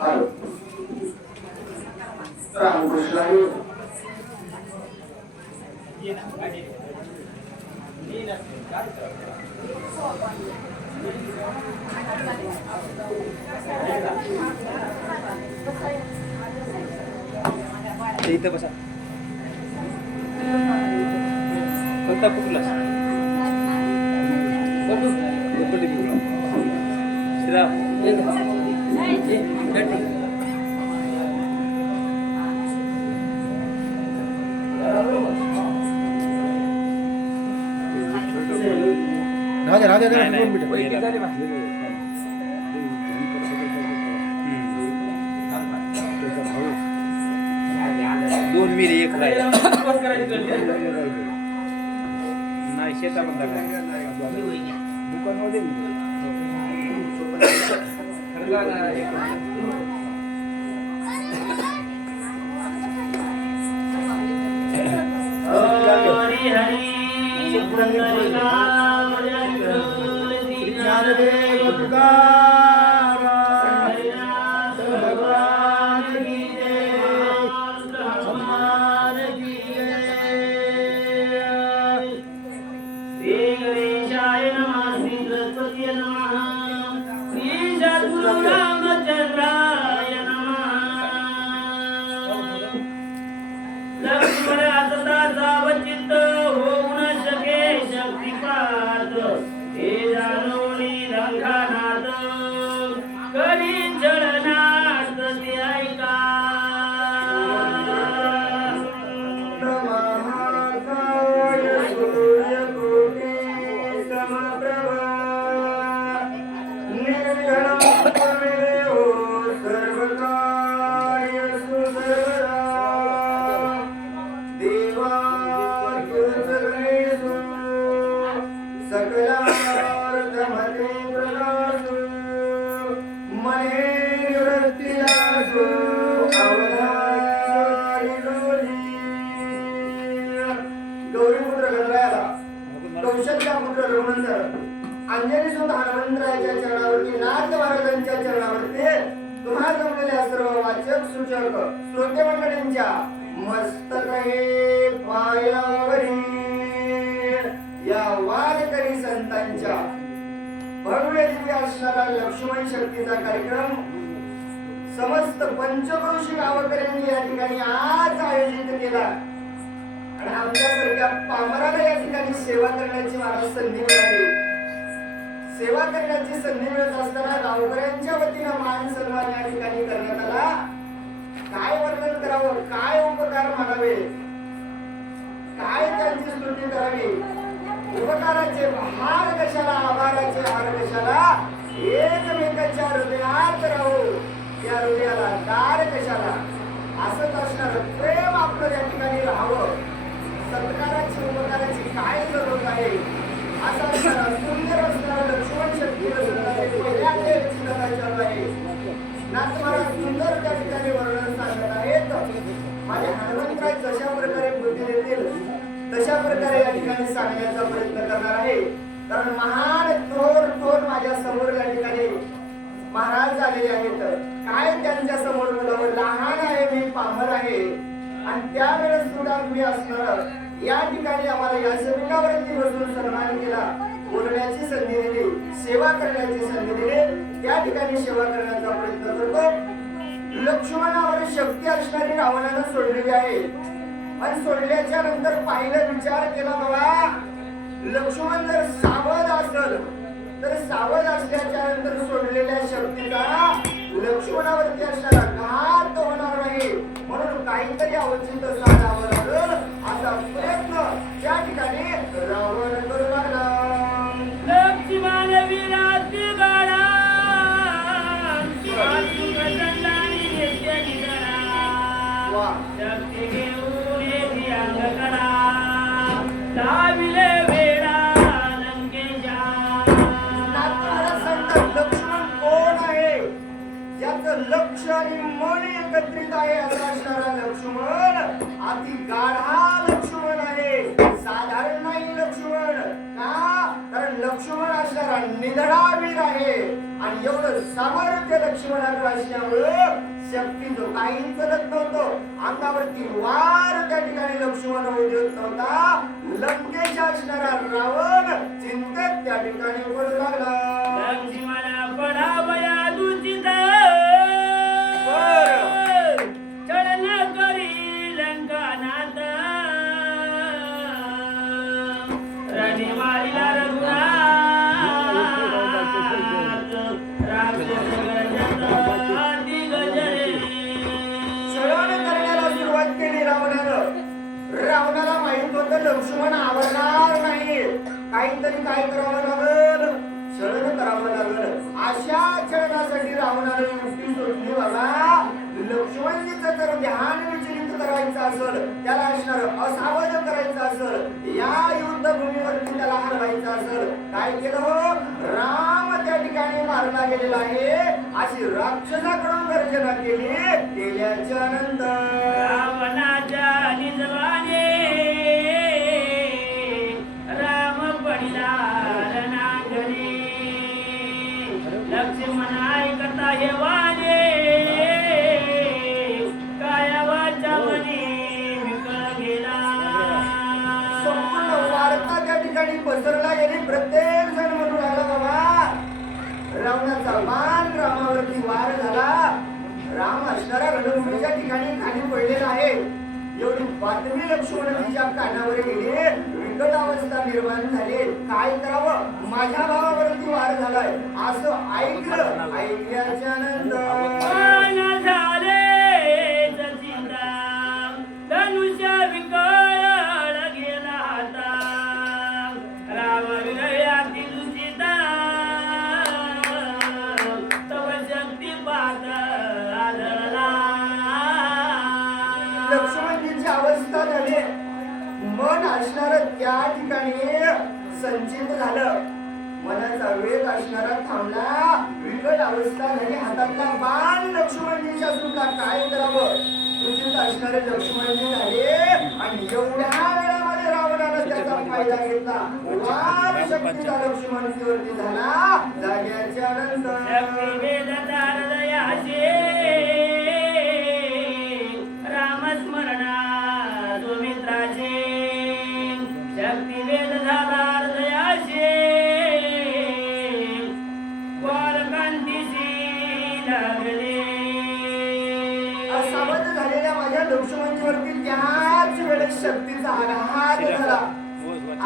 Hello Ramakrishna Hari. इथं बसा. कोणता कुठला श्रीराम राधे राधे दोन मिरी एक राहिला नाही शेतामध्ये दुकानमध्ये हरी हरी ज्ञानदेव तुकाराम भगवान की जय. हनुमान की जय. श्री गणेशाय नमः. श्री सरस्वती नमः. श्री सद्गुरु रामचंद्राय नमः. लक्ष्मण आता सावचित्त होऊ न शके शक्तिपात. हे जाणोनी लंघनात कधी चढणात ते ऐका. महाकाय सूर्यकोटि समप्रभा निर्विघ्नं कुरु सर्वकार्येषु सर्वदा. देवार्युगणेषु सकलार्थमते प्रदासु मने निवृत्तिदासु अवधारी रोधी. गौरीपुत्र गणरायाला कौशल्या पुत्र रघुनंदन अंजनी सुत हनुमंतरायाच्या चरणावरती नाथ महाराजांच्या चरणावरती तुम्हा जमलेल्या सर्व वाचक सूचक श्रोते मंडळींच्या मस्तक हे पायावरी या वारकरी संतांच्या भव्य दिव्य असणारा लक्ष्मण शक्तीचा कार्यक्रम समस्त पंचक्रोशी गावकऱ्यांनी या ठिकाणी आज आयोजित केला. आणि आमच्यासारख्या पामराला या ठिकाणी सेवा करण्याची मला संधी मिळाली. सेवा करण्याची संधी मिळत असताना गावकऱ्यांच्या वतीनं मान सन्मान या ठिकाणी करण्यात आला. काय वर्णन करावं, काय उपकार मानावे, काय त्यांची स्तुती करावी. उपकाराचे हार कशाला, आभाराचे हार कशाला, एकमेकांच्या हृदयात राहू या हृदयाला दार कशाला. असंच असणार प्रेम आपलं या ठिकाणी राहावं. सत्काराची उपकाराची काय जरूरत आहे. असा असणारा सुंदर असणारा लक्ष्मण शक्ती पहिल्या चालू आहे. नाथ महाराज सुंदर त्या ठिकाणी वर्णन सांगत आहेत. माझे हनुमंतराय जशा प्रकारे बुद्धी देतील तशा प्रकारे या ठिकाणी सांगण्याचा प्रयत्न करणार आहे. कारण महान थोर माझ्या समोर या ठिकाणी महाराज आलेले आहेत. काय त्यांच्या समोर बोलावं. लहान आहे मी, पामर आहे. आणि त्यावेळेस सुद्धा मी असणार या ठिकाणी आम्हाला या समितीवरती बसून सन्मान केला, बोलण्याची संधी दिली, सेवा करण्याची संधी दिली. त्या ठिकाणी सेवा करण्याचा प्रयत्न करतो. लक्ष्मणावर शक्ती असणारी रावणानं सोडलेली आहे. आणि सोडल्याच्या नंतर पाहिलं, विचार केला बाबा लक्ष्मण जर सावध असेल तर सावध असल्याच्या नंतर सोडलेल्या शक्तीचा लक्ष्मणावरती असणारा घात होणार नाही. म्हणून काहीतरी अवचित साधावं लागेल असा प्रयत्न त्या ठिकाणी रावण करू लागला. लक्ष्मण विराटी गाडा सुखदंडानी नित्याची गडा. शक्ती घेऊन येती अंगकडा. दाविले वेडा लंकेच्या. लक्ष्मण कोण आहे, ज्याचं लक्ष आणि मन एकत्रित आहे असा असणारा लक्ष्मण अति गाढा लक्ष्मण आहे. साधारण नाही लक्ष्मण. का? कारण लक्ष्मण असणारा निधडा वीर आहे. आणि एवढं सामर्थ्य लक्ष्मणाकडे असल्यामुळं शक्ती जो काही चलत नव्हतं अंगावरती वार त्या ठिकाणी लक्ष्मण होऊ देत नव्हता. लंकेच्या असणारा रावण चिंतेत त्या ठिकाणी पडू लागला. लक्ष्मणा पडावया दुचित चढण करी लंकानाथ रणी मारिला रघुनाथ राक्षस गर्जत दिग्गजरे. छळण करण्याला सुरुवात केली रावणानं. रावणाला माहित होतं लक्ष्मण आवडणार नाही, काहीतरी काय करावं लागल, छळण करावं लागल. अशा छळणासाठी रावणाने युक्ती शोधली. बाबा लक्ष्मणजीचं जर ध्यान विचलित करायचं असेल, त्याला असणार असावध करायचं असेल, या युद्धभूमीवरती त्याला हलवायचं असेल, काय केलं हो, राम त्या ठिकाणी मारला गेलेला आहे अशी राक्षसाकडून गर्जना केली. केल्याच्या नंतर रावणाच्या निजवाने राम पडला रणांगणे. लक्ष्मण ऐकता हे वाणे काय वाचा मनी विकळ गेला. संपूर्ण वार्ता त्या ठिकाणी पसरला गेली. प्रत्येक जण म्हणू लागला बाबा रावणाचा बाण रामावरती वार झाला, राम असणाऱ्या रणभूमीच्या ठिकाणी खाली पडलेला आहे. एवढी बातमी लक्ष्मणाच्या कानावर गेली. विकट अवस्था निर्माण झाली. काय करावं, माझ्या भावावरती वार झालाय असं ऐकलं. ऐकल्याच्या नंतर झाले चिंता धनुष्य विकळ गेला आता. राम विरयाती दुचिता तव शक्ती पात आढळला. लक्ष्मणजींची अवस्था झाली. मन असणार त्या ठिकाणी संचित झालं. मनाचा वेग असणारा थांबला. विकट अवस्था झाली. हातातला बाण लक्ष्मणजींच्या सुटला. काय करावं, दुचित असणारे लक्ष्मणजी झाले. आणि एवढ्या वेळामध्ये रावणानं त्याचा फायदा घेतला. वार शक्तीचा लक्ष्मणजीवरती झाला. जाग्याच्या नंतर रामस्मरणा सुमित्राचे शक्तिवेद झाला हृदयाचे. बालकांतीशी लागले असावध झालेल्या माझ्या लक्ष्मणजीवरती त्याच वेळेस शक्तीचा आघात झाला.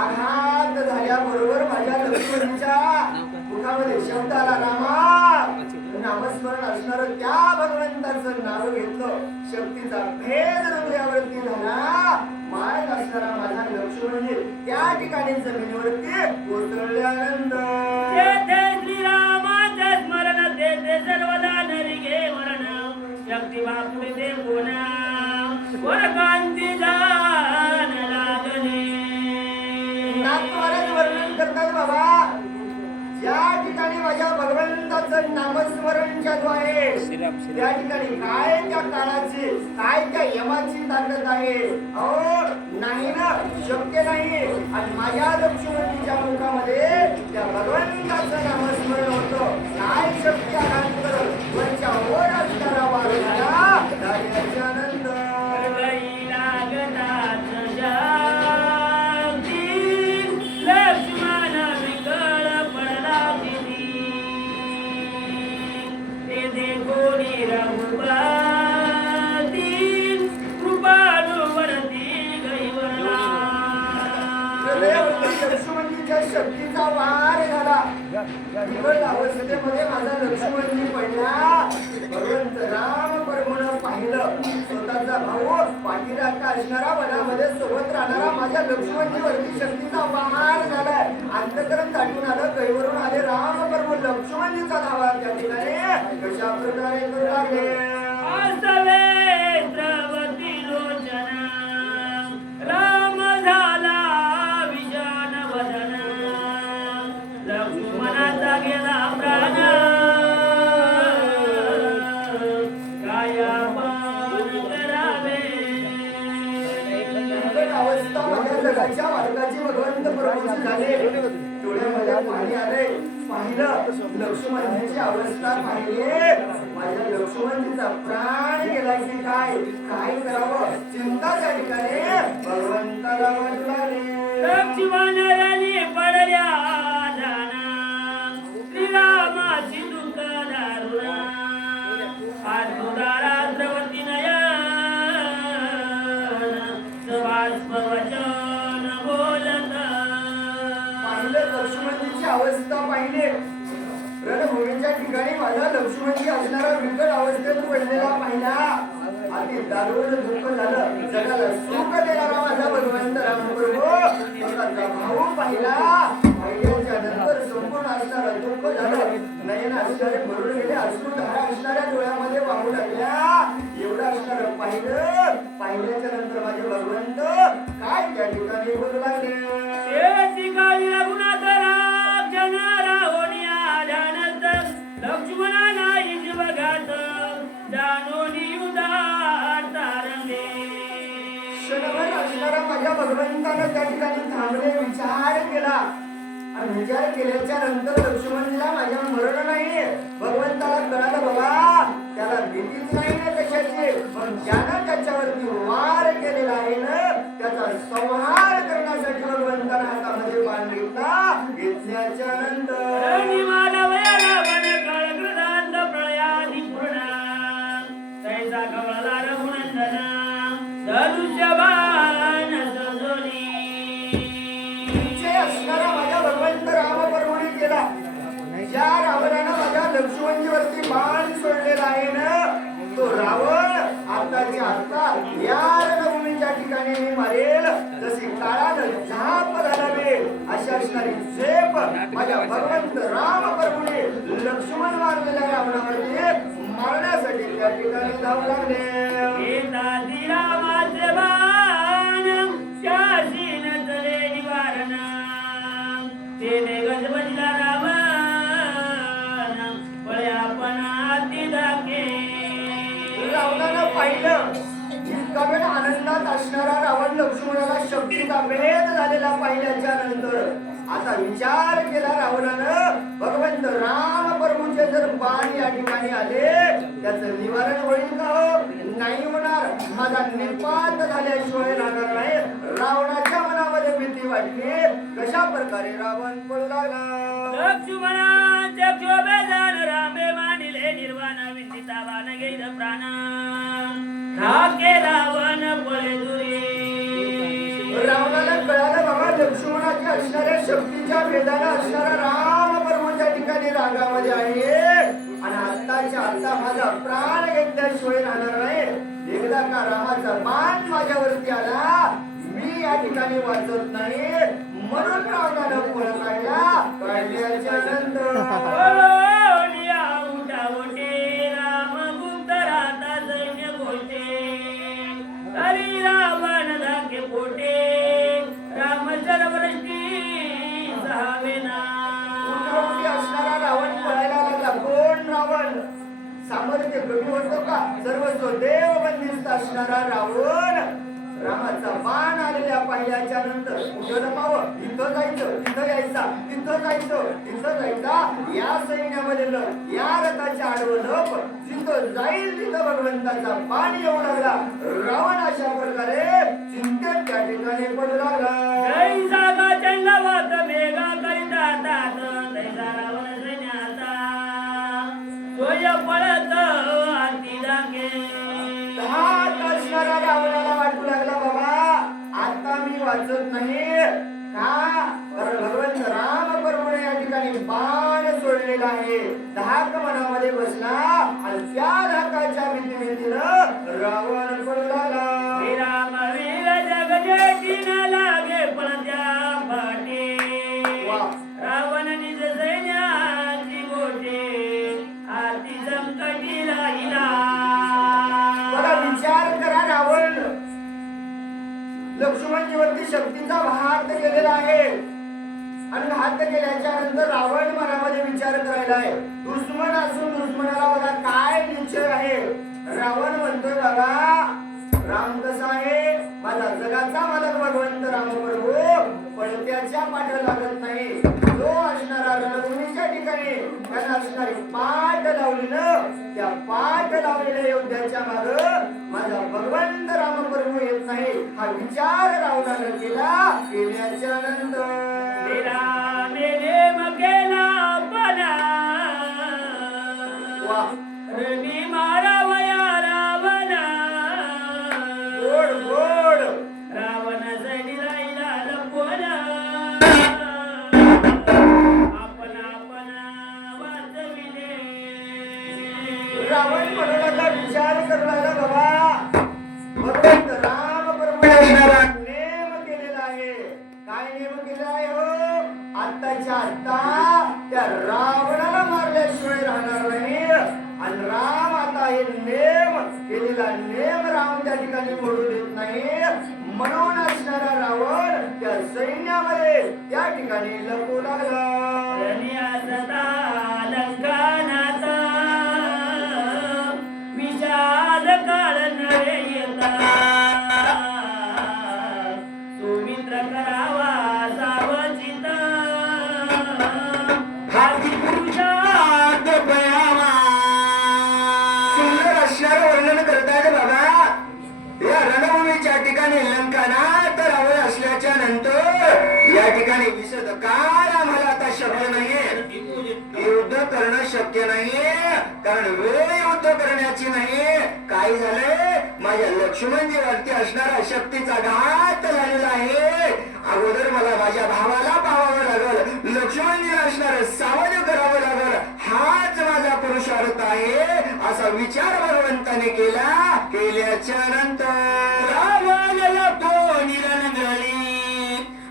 आघात झाल्याबरोबर माझ्या लक्ष्मणजीच्या मुखामध्ये शब्द आला, रामा. नामस्मरण असणार त्या भगवंताचं नाव घेतलं. शक्तीचा भेद हृदयावरती झाला. माय असणारा माझा लक्ष्मणजी त्या ठिकाणी जमिनीवरती कोसळल्यानंतर तेथे श्रीरामाचे स्मरण तेथे सर्वदा नरी घे मरण. शक्ती बापुरी ते कोणा वर कांती जाण लागले. नाथमहाराज वर्णन करतात बाबा, या ठिकाणी माझ्या भगवंताचं नामस्मरण जादू आहे. त्या ठिकाणी काय त्या काळाची, काय त्या यमाची ताकद आहे. अहो नाही ना, शक्य नाही. आणि माझ्या लक्ष्मणजीच्या मुखामध्ये त्या भगवंताचं नामस्मरण होतं. काय शक्ती आघात करत वरच्या वर असणारा वार झाला. त्याच्यानंतर गई लागताच जागती लक्ष्मण विकळ पडला किती. ते देखोनी रघुपती कृपाळूवरती गैवरला. लक्ष्मणजीच्या शक्तीचा वार झाला. बिकट अवस्थेमध्ये माझा लक्ष्मणजी पडला. भगवंत राम परमनं पाहिलं. स्वतःचा भाऊ पाठीराखा असणारा वनामध्ये सोबत राहणारा माझ्या लक्ष्मणजीवरती शक्तीचा वार झालाय. अंतकरण दाटून आलं. कैवरून आले राम परम लक्ष्मणजीचा धावा त्या ठिकाणी कशा प्रकारे करू लागले. द्रवती लोचन राम झाला विजान वदन. लक्ष्मणाचा गेला प्राण काय आपण करावे. अवस्था माझ्या जगाच्या मार्गाची भगवंत प्रभूची झाले. डोळ्यामध्ये पाणी आले. पाहिलं लक्ष्मणजीची अवस्था पाहिली माझ्या लक्ष्मणजीचा प्राण गेला की काय काय करावं चिंता त्या ठिकाणी भगवंताला वाटू लागले लक्ष्मणाने पडल्या ध्याना श्रीरामाची दुःख दारुणा आत्मदारा द्रवती नयन सवास्प वचन बोलत पाहिले लक्ष्मणजीची अवस्था पाहिले रणभूमीच्या ठिकाणी माझा लक्ष्मणजी असणारा विकट अवस्थेत पडलेला पाहिला अति दारुण दुःख झालं जगाला सुख देणारा माझा भगवंत रामप्रभू स्वतःचा भाऊ पाहिला पाहिल्याच्या नंतर संपूर्ण असणारा दुःख झालं नयन असणारे भरून गेले अश्रुधारा असणाऱ्या डोळ्यामध्ये वाहू लागल्या एवढं असणारं पाहिल्याच्या नंतर माझे भगवंत काय त्या ठिकाणी बोलू लागले लक्ष्मणाला इंज बघात जानोनी उदार तारंगे क्षणभर असणारा माझ्या भगवंतानं त्या ठिकाणी थांबले विचार केला आणि विचार केल्याच्या नंतर लक्ष्मणजीला माझ्या मरण नाही भगवंताला कळालं बाबा त्याला भीतीच नाही ना कशाची पण ज्यानं त्याच्यावरती वार केलेला आहे ना त्याचा संहार करण्यासाठी भगवंतानं हातामध्ये बाण घेतल्याच्या नंतर ज्या रावणानं माझ्या लक्ष्मणजीवरती बाण सोडलेला आहे ना तो रावण आताच्या आता या रणभूमीच्या ठिकाणी मी मारेल जशी काळानं झाप घालावे अशी असणारी झेप माझ्या भगवंत राम प्रभूने लक्ष्मण मारलेल्या रावणावरती मारण्यासाठी त्या ठिकाणी जाऊ लागले रावणानं पाहिलं इतका वेळ आनंदात असणारा रावण लक्ष्मणाला शक्तीचा भेद झालेला पाहिल्याच्या नंतर आता विचार केला रावणानं भगवंत राम प्रभूचे जर बाण या ठिकाणी आले त्याचं निवारण होईल का हो नाही होणार माझा निपात झाल्याशिवाय राहणार नाही रावणाच्या मनामध्ये भीती वाटली कशा प्रकारे रावण पळू लागला लक्ष्मणाच्या क्षोभेदान रामे मानिले निर्वाण विंदिता बाण घेईल प्राण धाके रावण पळे दुरी रावणाला कळालं बाबा लक्ष्मणाच्या असणाऱ्या शक्तीच्या भेदाला असणारा राम प्रभूच्या ठिकाणी रागामध्ये आहे आणि आत्ताच्या आता माझा प्राण घेतल्याशिवाय राहणार नाही एकदा का रामाचा बाण माझ्यावरती आला मी या ठिकाणी वाचत नाही म्हणून रावणानं पळ काढल्याच्या नंतर सामर्थ्य कमी होतो का सर्वस्व देव बंदिस्त असणारा रावण रामाचा बाण आलेल्या पाहिल्याच्या नंतर कुठं पाहावं इथं जायचं तिथं यायचा तिथं जायचं तिथं जायचा या सैन्यामध्ये या रथाच्या आडवं लप जिथं जाईल तिथं भगवंताचा बाण येऊ लागला रावण अशा प्रकारे चिंतेत त्या ठिकाणी पडू लागला रावणाला वाटू लागला बाबा आता मी वाचत नाही का कारण भगवंत राम प्रभूने या ठिकाणी बाण सोडलेला आहे धाक मनामध्ये बसला आणि त्या धाकाच्या भीतीनं रावण पडू लागला रामवीर जगजेती न लागे पळत्या पाटे रावण निज सैन्याची गोटे आती संकटी राहिला विचार करा रावण लक्ष्मणजीवरती शक्तीचा घात केलेला आहे आणि घात केल्याच्या नंतर रावण मनामध्ये विचार करायला आहे दुश्मन असून दुश्मनाला बघा काय निश्चय आहे रावण म्हणतोय बघा राम कसा आहे माझा जगाचा मालक भगवंत राम प्रभू पण त्याच्या पाठीला लागत नाही जो असणारा रणभूमीच्या ठिकाणी त्यानं असणारी पाठ लावली ना, त्या पाठ लावलेल्या योद्ध्याच्या माग माझा भगवंत रामप्रभू येत नाही हा विचार रावणानं केल्याच्या नंतर मेरा मेरे मकेला पना वाह रमी मारावया रावणा गोड गोड रावण जैनी राहिला लपोला आपण वाचविले रावण म्हणून विचार करू लागला बाबा भगवंत राम प्रभूने असणारा नेम केलेला आहे. काय नेम केलेला आहे हो? आत्ताच्या आत्ता त्या रावणाला मारल्याशिवाय राहणार नाही आणि राम आता हे नेम केलेला नेम राम त्या ठिकाणी मोडू देत नाही. म्हणून असणारा रावण त्या सैन्यामध्ये त्या ठिकाणी लपू लागला. रनियासता लंकानाता विषाद काळ नरे येता सुमित्र करावा सावचिता आदिपुरुषात भयावा सुंदर असणारं वर्णन करतायत बाबा. या रणभूमीच्या ठिकाणी लंकानात रावण असल्याच्या नंतर या ठिकाणी दिसत काळ आम्हाला आता शक्य नाहीये, युद्ध करणं शक्य नाहीये, कारण वेळ युद्ध करण्याची नाही. काय झालंय? माझ्या लक्ष्मणजीवरती असणारा शक्तीचा घात झालेला आहे. अगोदर मला माझ्या भावाला पाहावं लागल, लक्ष्मणजीला असणारं सावध करावं लागल. हाच माझा पुरुषार्थ आहे असा विचार भगवंताने केल्याच्या नंतर रावणाला तो निरंजली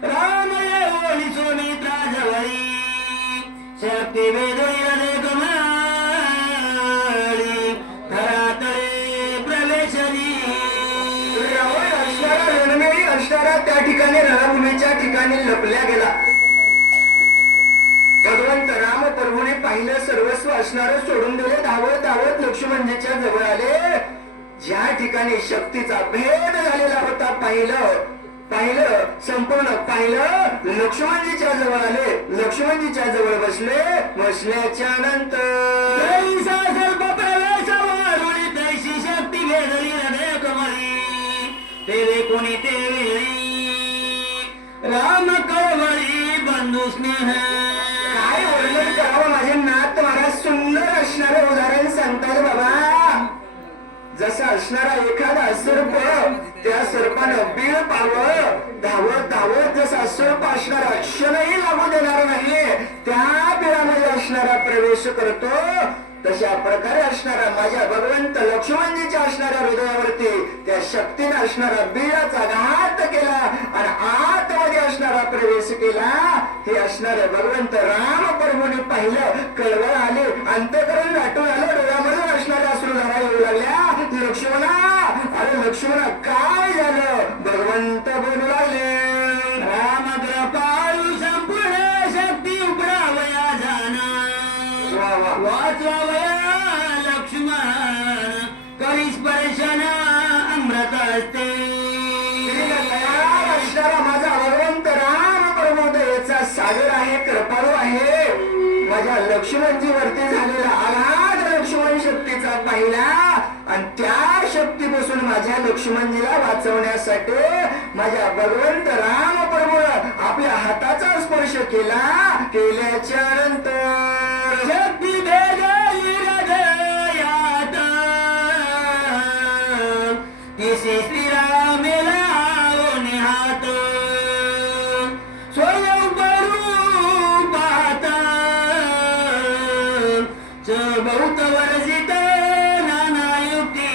रामया ओळी सुमित्रा जवळी शक्ती वेदोई हृदय कमळी धरातळे प्रवेशली रावण असणारा रणमेळी असणारा त्या ठिकाणी रणभूमीच्या ठिकाणी लपल्या गेला. भगवंत राम प्रभूने पाहिलं, सर्वस्व असणारं सोडून दिले. धावत धावत लक्ष्मणजीच्या जवळ आले. ज्या ठिकाणी शक्तीचा भेद झालेला होता पाहिलं संपूर्ण पाहिलं. लक्ष्मणजीच्या जवळ आले, लक्ष्मणजीच्या जवळ बसल्याच्या नंतर सर्प प्रवेशावरुणी तैशी शक्ती भेदली हृदय कमळी तेरे कोणी ते राम कळवळी बंधू स्नेह. काय वर्णन करावं माझे नाथ महाराज. सुंदर असणारं उदाहरण सांगतात बाबा. जसा असणारा एखादा सर्प, त्या सर्पानं बीळ पावलं, धावत धावत जसा सर्प असणारा क्षणही लागू देणार नाही त्या बिळामध्ये असणारा प्रवेश करतो, तशा प्रकारे असणारा माझ्या भगवंत लक्ष्मणजीच्या असणाऱ्या हृदयावरती त्या शक्तीने असणारा बिळाचा घात केला आणि आतमध्ये असणारा प्रवेश केला. हे असणारे भगवंत राम प्रभूने पाहिलं, कळवळ आले, अंतःकरण दाटून आलं, डोळ्यामधून असणाऱ्या अश्रुधारा येऊ लागल्या. लक्ष्मणा, अरे लक्ष्मणा काय झालं? भगवंत बोलू लागले, राम कृपाळू संपूर्ण शक्ती उपडावया जाना वाचवावया लक्ष्मण करी स्पर्शन अमृत असते. असणारा माझा भगवंत राम प्रभू दयेचा सागर आहे, कृपाळू आहे. माझ्या लक्ष्मणजीवरती झालेला आघात लक्ष्मण शक्तीचा पाहिला आणि त्या शक्तीपासून माझ्या लक्ष्मणजीला वाचवण्यासाठी माझ्या भगवंत राम प्रभू आपल्या हाताचा स्पर्श केल्याच्या नंतर शक्ती भेदली हृदयात तिसे श्रीरामेला निहात स्वयं करू पाहता बहुत वर्जित नाना युक्ती.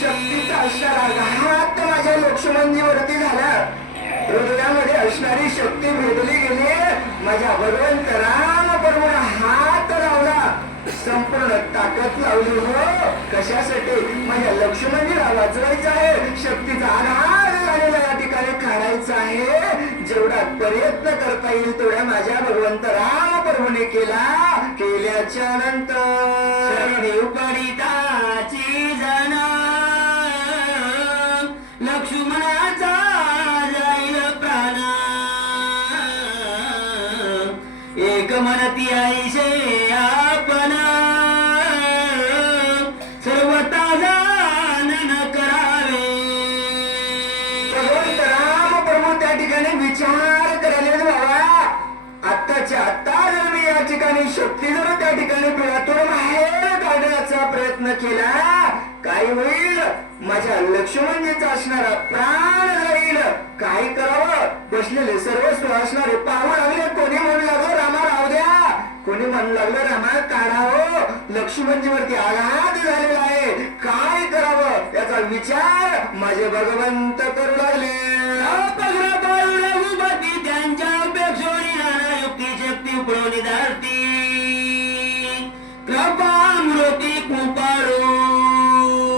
शक्तीचा असणारा घात माझ्या लक्ष्मणजीवरती झाला. हृदयामध्ये असणारी शक्ती भेदली गेली. माझ्या भगवंत राम प्रभूने हात लावला, संपूर्ण ताकद लावली. हो कशासाठी? माझ्या लक्ष्मणजीला वाचवायचं आहे, शक्तीचा आधार झालेला या ठिकाणी काढायचा आहे. जेवढा प्रयत्न करता येईल तेवढ्या माझ्या भगवंत राम प्रभूने केल्याच्या नंतर देवपडिताची जना लक्ष्मणाचा जाईल प्राण एक म्हणती आईशे वाचवायचा प्रयत्न केला काय होईल माझ्या लक्ष्मणजीचा असणारा प्राण जाईल काय करावं बसलेले सर्वस्व असणारे पाहू लागले कोणी म्हणू लागलं रामा राहू द्या कोणी म्हणू लागलं रामा काढावं लक्ष्मणजीवरती आघात झालेला आहे काय करावं याचा विचार माझे भगवंत करू लागले त्यांच्या अपेक्षोनी नाना युक्ती शक्ती उपळवणी धारती कृपामृती कृपाळू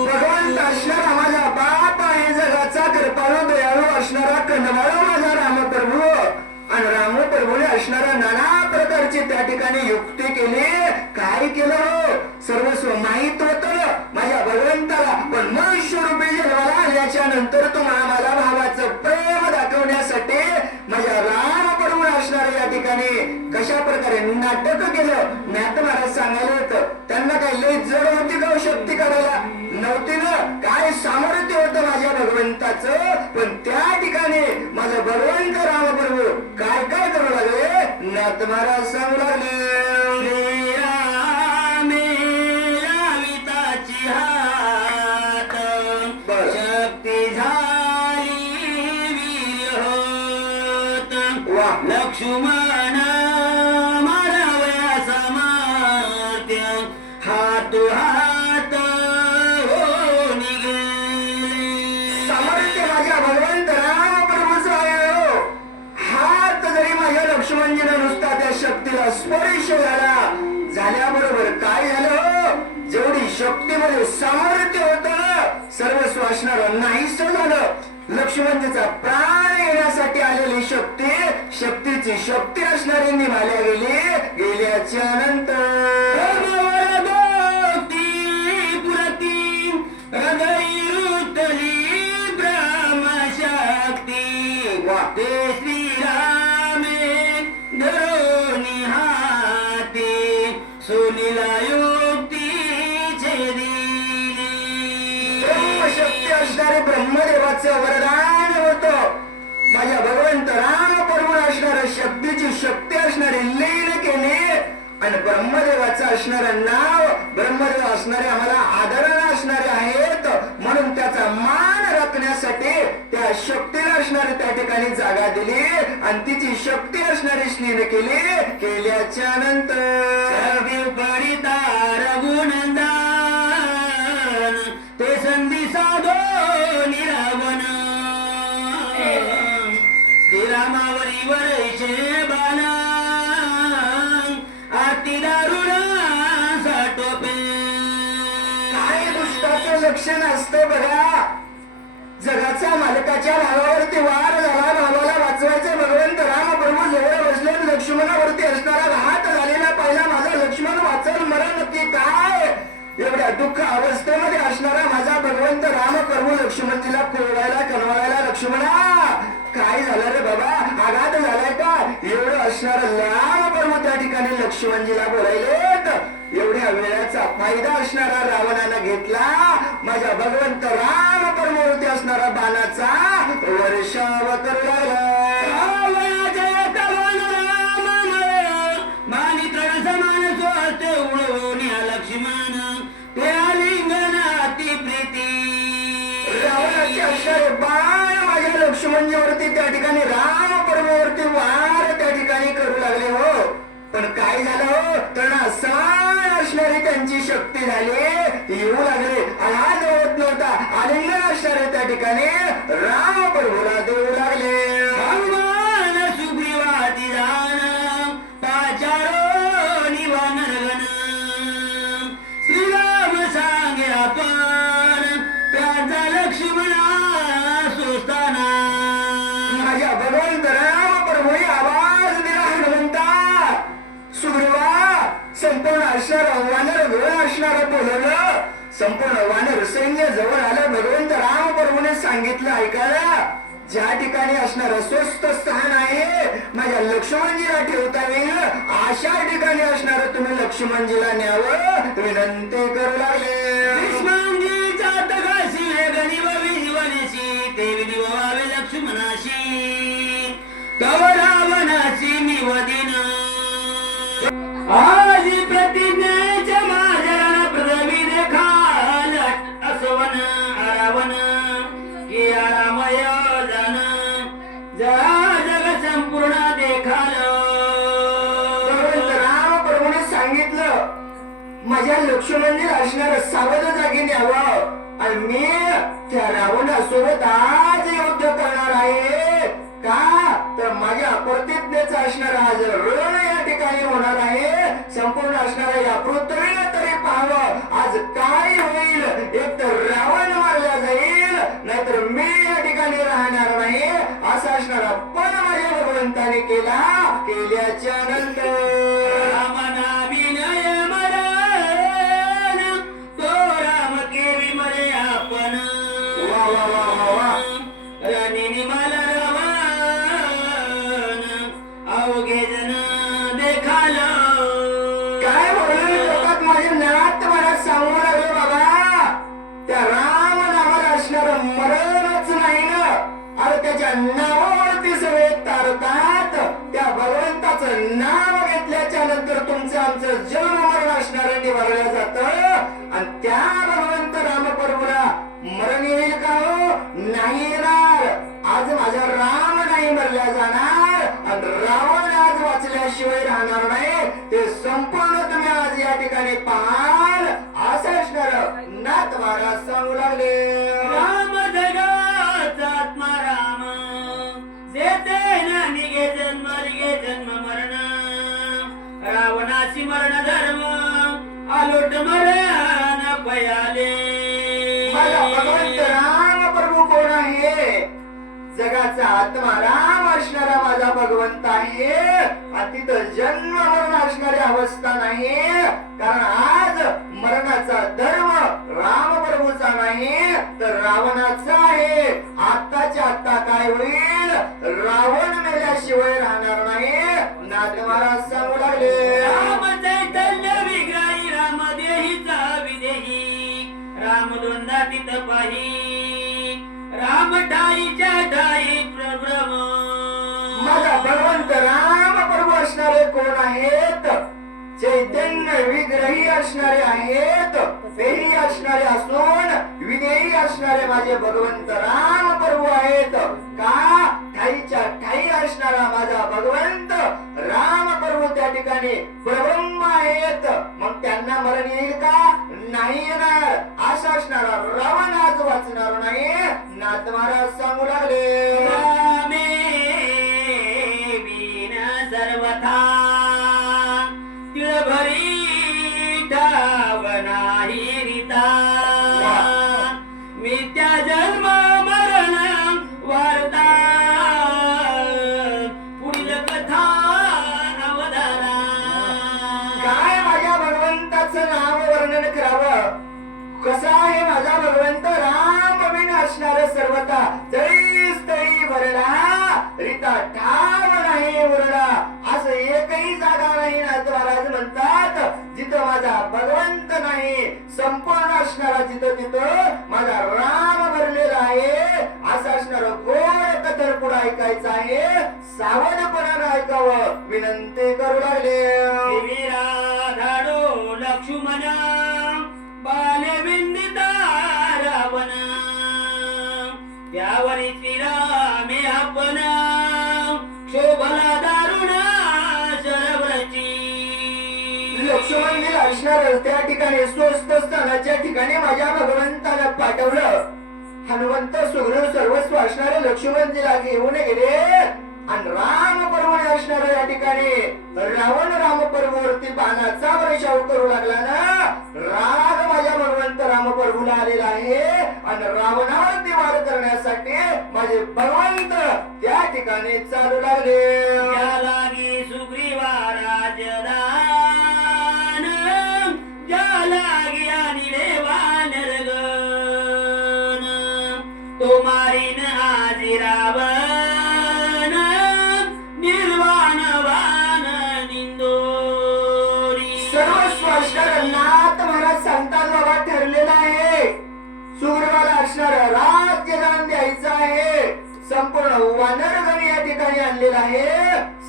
भगवंत असणारा माझा बाप आहे जगाचा कृपाळू दयाळू असणारा कनवाळू माझा रामप्रभू आणि रामप्रभूने असणारा नाना प्रकारची त्या ठिकाणी युक्ती केली काय केलं हो सर्वस्व माहित होत माझ्या भगवंताला पण मनुष्य रूपी जन्माला आल्याच्या नंतर तुम्हाला माझ्या भावाचं प्रेम दाखवण्यासाठी माझ्या रामप्रभू असणाऱ्या या ठिकाणी कशा प्रकारे नाटक केलं ज्ञात महाराज सांगायला होतं त्यांना काही लई जड होती का शक्ती करायला नव्हती ना काय सामर्थ्य होतं माझ्या भगवंताचं पण त्या ठिकाणी माझा भगवंत रामप्रभू काय काय करू लागले ज्ञात महाराज सांगू लागले लक्ष्मण मारावया समात्य हात हात हो निघेले सामर्थ्य माझ्या भगवंत रामप्रभूचं आहे हो. हात जरी माझ्या लक्ष्मणजीने नुसता त्या शक्तीला स्पर्श झाल्याबरोबर काय झालं जेवढी शक्तीमध्ये सामर्थ्य होत सर्वस्व असणार नाहीस झालं लक्ष्मणजीचा प्राण येण्यासाठी आलेली शक्तीची शक्ती असणारी निघाल्या गेल्याच्या नंतर ते श्रीरामे धरोनी हाती सोनीला युक्तीचे दिली ब्रह्मशक्ती असणारे ब्रह्मदेवाचं वरदान होतं माझ्या भगवंत रामप्रभू असणाऱ्या शक्तीची शक्ती असणारी लीन केली आणि ब्रह्मदेवाचं असणारं नाव ब्रह्मदेव असणारे आम्हाला आदरण असणारे आहेत म्हणून त्याचा मान राखण्यासाठी त्या शक्तीला असणारी त्या ठिकाणी जागा दिली आणि तिची शक्ती असणारी स्नेह केल्याच्या नंतर रघुनंदन ते संधी साधो निरावण श्रीरामावरी वरैशे बाला अति दारुण साठोपे काय दुष्टाचं लक्षण असतं बघा जगाचा मालकाच्या भावावरती वार झाला भावाला वाचवायचं भगवंत रामप्रभू जवळ बसले लक्ष्मणावरती असणारा घात झालेला पहिला माझा लक्ष्मण वाचल मरण नक्की काय एवढ्या दुःख अवस्थेमध्ये असणारा माझा भगवंत रामप्रभू लक्ष्मणजीला कोरवायला कनवायला लक्ष्मणा काय झालं रे बाबा आघात झालाय का एवढं असणार रामप्रभू त्या ठिकाणी लक्ष्मणजीला बोलायलेत एवढ्या वेळाचा फायदा असणारा रावणानं घेतला माझ्या भगवंत रामप्रभूवरती असणारा बाणाचा वर्षाव करू लागला बाण माझ्या लक्ष्मणजीवरती त्या ठिकाणी रामप्रभूवरती वार त्या ठिकाणी करू लागले हो पण काय झालं हो त्यांना समान असणारी त्यांची शक्ती झाली येऊ लागले आवाज होत नव्हता आलिंगन असणारे त्या ठिकाणी रामप्रभूला देऊ लागले भगवान सुग्रीवाती जाण पाचारो निवानरगण श्रीराम सांगे आपण त्याचा लक्ष्मणा सोस्ताना माझ्या भगवंत रामप्रभू आवाज दिला हनुमंता सुग्रीवा संपूर्ण असणारा वानर गण असणारं बोलवलं संपूर्ण वानर सैन्य जवळ आलं भगवंत रामप्रभूने सांगितलं ऐकायला ज्या ठिकाणी असणारं स्वस्त स्थान आहे माझ्या लक्ष्मणजीला ठेवता येईल अशा ठिकाणी असणारं तुम्ही लक्ष्मणजीला न्यावं विनंती करू लागले लक्ष्मणजीचा तगाशी वेगणी व विजीवनेशी ते विनिवावे लक्ष्मणाशी तव रावणाची मी वदिन आजी प्रतिज्ञेच्या माझ्या पृथ्वी लक्ष्मणजी असणार सावध जागी न्यावं आणि मी त्या रावणासोबत आज युद्ध करणार आहे का तर माझ्या प्रतिज्ञेचा असणारा आज रण या ठिकाणी होणार आहे. संपूर्ण असणारा या पृथ्वीला तरी पाहावं आज काय होईल. एक तर रावण मारला जाईल नाहीतर मी या ठिकाणी राहणार नाही असा असणारा पण माझ्या भगवंताने केल्याच्या नंतर नावावरती सगळे तारतात. त्या भगवंताचं नाव घेतल्याच्या नंतर तुमचं आमचं जन्म मरण असणारं निवारलं जात आणि त्या भगवंत रामप्रभूला मरण येईल का हो नाही येणार. आज माझा राम नाही मरल्या जाणार आणि रावण आज वाचल्याशिवाय राहणार नाही. ते संपूर्ण तुम्ही आज या ठिकाणी पाहाल असं असणार नाथ महाराज सांगू लागले. राम जगाचा आत्मा राम देते ना निघे जन्म मरण रावणाची मरण धर्म आलोट मरण पयाले. माझा भगवंत राम प्रभू कोण आहे. जगाचा आत्मा राम असणारा माझा भगवंत आहे आणि तिथं जन्म मरण असणारी अवस्था नाही. कारण आज मरणाचा धर्म राम प्रभूचा नाही तर रावणाचा आहे. आत्ताच्या आत्ता काय होईल रावण मेल्याशिवाय राहणार नाही. नाथ महाराज सांगू लागले. राम चैतन्य विग्रही राम देहीचा विदेही राम दोनदा तिथ पाही राम ठाईच्या ठाई प्रभ्रम. माझा भगवंत राम प्रभू असणारे कोण आहेत. चैतन्य विग्रही असणारे आहेत. देही असणारे असून विदेही असणारे माझे भगवंत राम प्रभू आहेत का ठाईच्या ठाई असणारा माझा भगवंत राम प्रभू त्या ठिकाणी प्रब्रह्म आहेत. मग त्यांना मरण येईल का नाही येणार. असा असणारा रावण आज वाचणार नाही. नाथ महाराज सांगू लागले. रामे विन सर्वथा तिळभरी ठाव नाही रिता मिथ्या जन्म मरण वार्ता पुढील कथा अवधारा. काय माझ्या भगवंताचं नाव वर्णन करावं. कसा आहे माझा भगवंत राम बिन असणार सर्वता जळीस तळी भरला रिता ठाव नाही उरला. असं एकही जागा नाही. नाथ महाराज म्हणतात जिथं माझा भगवंत नाही संपूर्ण असणारा तिथं माझा राम भरलेला आहे. असं असणार गोड कथर पुढे ऐकायचं आहे. सावधपणानं ऐकावं विनंती करू लागले. वीरा धाडो लक्ष्मण बालविंदिता रावण त्यावरी श्रीरामे आपण शोभला दारुण शरवरची. लक्ष्मणजी असणार त्या ठिकाणी स्वस्त स्थानाच्या ठिकाणी माझ्या भगवंताला पाठवलं. हनुमंत सुग्रीव सर्वस्व असणारे लक्ष्मणजीला घेऊन गेले आणि राम पर्वणे असणाऱ्या या ठिकाणी रावण राम पर्ववरती बाणाचा वर्षाव करू लागला ना. राग माझ्या भगवंत राम पर्वला आलेला आहे आणि रावणावरती वार करण्यासाठी माझे भगवंत त्या ठिकाणी चालू लागले. लागी सुग्रीवा राजदान ज्या लागी आणि देवान रगन तो मारीन आजी रावण नाथ महाराज सांगतात बाबा ठरलेला आहे. सुग्रीवाला असणार राज्यदान द्यायचं आहे. संपूर्ण वानरगण या ठिकाणी आणलेला आहे.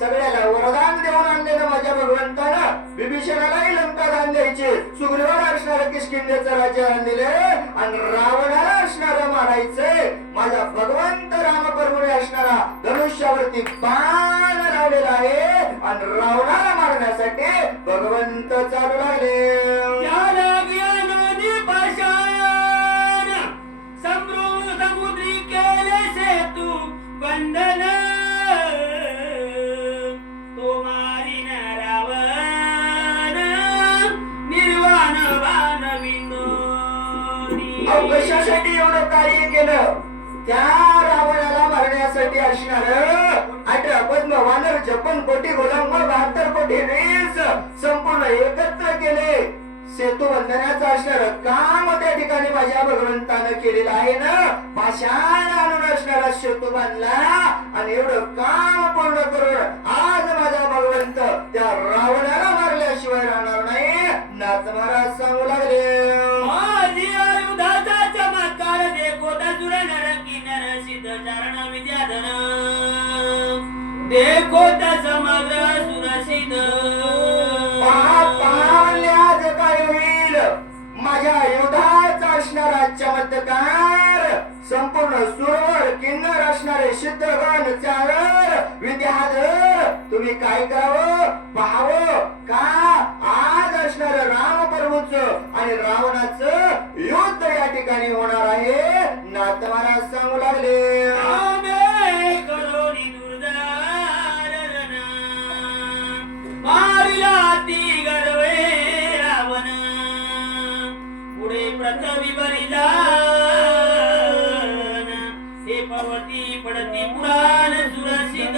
सगळ्याला वरदान देऊन आणलेलं माझ्या भगवंतानं विभीषणालाही लंका दान द्यायचे. सुग्रीवाला असणार किष्किंधेचं राज्य आणलेले आणि रावणाला असणार मारायचंय. माझा भगवंत रामपर्वणे असणारा धनुष्यावरती बाण लावलेला आहे आणि रावणाला मारण्यासाठी भगवंत चालू लागले. अहो, कशासाठी एवढं कार्य केलं? त्या रावणाला मारण्यासाठी असणार 18 पद्म वानर 56 कोटी गोलांग 72 कोटी वीस संपूर्ण एकत्र केले. सेतू बंधनाचं असणार काम त्या ठिकाणी माझ्या भगवंतानं केलेलं आहे ना. पाषाण आणून असणारा सेतू बांधला आणि एवढं काम पूर्ण करून आज माझा भगवंत त्या रावणाला मारल्याशिवाय राहणार नाही. नाथ महाराज सांगू लागले, माझी आयुधाचा चमत्कार देखो दसुर नर किन्नर सिद्ध चरण विद्याधर देखो समग्र सुरसिद्ध. आज काय होईल? माझ्या युधाचा असणारा चमत्कार संपूर्ण सुरवर किन्नर असणारे सिद्धगण चारण विद्याधर तुम्ही काय करावं पाहावं का? आज असणार रामप्रभूच आणि रावणाचं युद्ध या ठिकाणी होणार आहे. नाथ महाराज सांगू लागले, आमे करोनी दुर्धारण मारिला ती गर्वे रावण पुढे प्रथमी बलिदान हे पर्वती पडती पुराण सुरसिद्ध.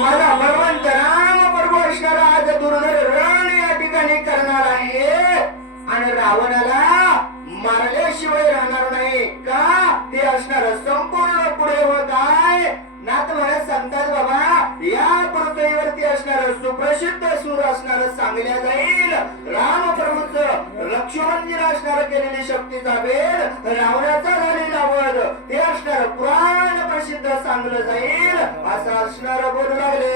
मला भगवंत राम प्रभू असणारा आज दुर्धर रण या ठिकाणी करणार आहे आणि रावणाला मारल्याशिवाय राहणार नाही का? ते असणार संपूर्ण पुढे होत आहे. नाथ महाराज सांगतात बाबा या पृथ्वीवरती असणार सुप्रसिद्ध सूर असणार सांगल्या जाईल. रामप्रभूच लक्ष्मणजीला असणार केलेली शक्तीचा वेध रावणाचा झालेला वध ते असणार पुराण प्रसिद्ध सांगलं जाईल असं असणार बोलू लागले.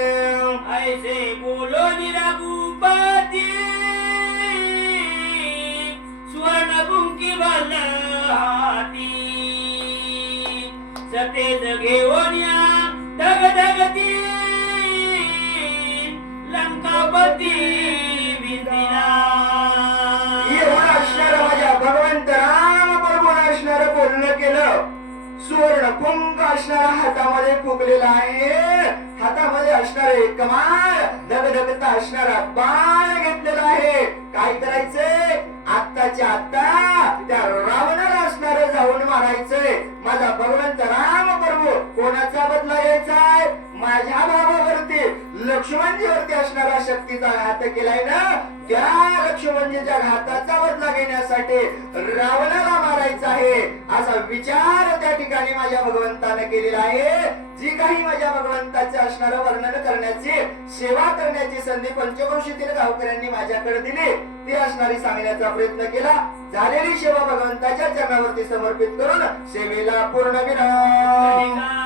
ऐसे बोलो निरघुपती स्वर्ण कुंकी हाती सतेज घेऊन या दगदगती लंकापती भीतीला. एवढं असणार माझ्या भगवंत राम प्रभू असणार बोलणं केलं. सुवर्ण कुंक असणारा हातामध्ये फुगलेला आहे. हातामध्ये असणारे कमाल दगदगता असणारा बाण घेतलेला आहे. काय करायचंय? आत्ताच्या आत्ता त्या रावणाला असणार जाऊन मारायचंय. माझा भगवंत राम प्रभू कोणाचा बदला घ्यायचाय? माझ्या भावावरती लक्ष्मणजीवरती असणारा शक्तीचा घात केलाय ना. त्या लक्ष्मणजीच्या घाताचा बदला घेण्यासाठी रावणाला मारायचा आहे असा विचार त्या ठिकाणी माझ्या भगवंताने केलेला आहे. जी काही माझ्या भगवंताचे असणारं वर्णन करण्याची सेवा करण्याची संधी पंचक्रोशीतील गावकऱ्यांनी माझ्याकडे दिली ती असणारी सांगण्याचा प्रयत्न केला. झालेली सेवा भगवंताच्या चरणावरती समर्पित करून सेवेला पूर्ण विराम.